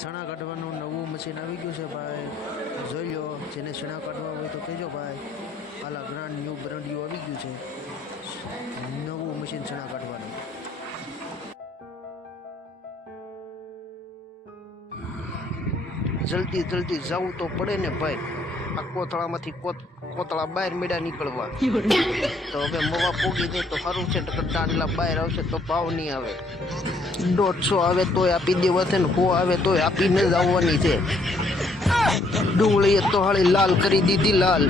સણા કાઢવાનું નવું મશીન આવી ગયું છે ભાઈ, જોઈ લો. જેને સણા કાઢવા હોય તો કહેજો ભાઈ. હાલા ગ્રાન્ડ ન્યૂ બ્રાન્ડિયું આવી ગયું છે, નવું મશીન સણા કાઢવાનું. જલ્દી જલ્દી જવું તો પડે ને ભાઈ. આ કોથળામાંથી કોતળા બહાર મેળા નીકળવા. તો હવે મવા પોગી જાય તો સારું છે, દાંડલા બહાર આવશે તો ભાવ નહીં આવે. 150 આવે તોય આપી દેવા છે ને 100 આવે તોય આપીને જ આવવાની છે. ડુંગળીએ તો હાળી લાલ કરી દીધી, લાલ.